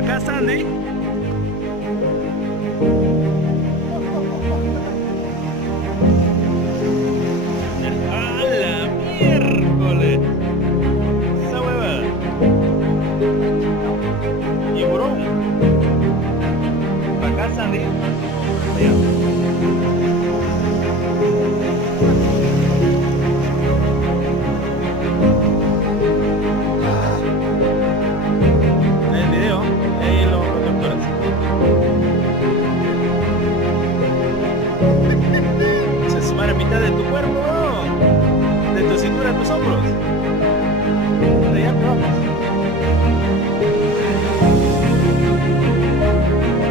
para acá, Sandy. ¡A la miércoles! Esa huevada. Tiburón. Para acá, Sandy. Allá. En el video, ahí los protectores. Se suma la mitad de tu cuerpo.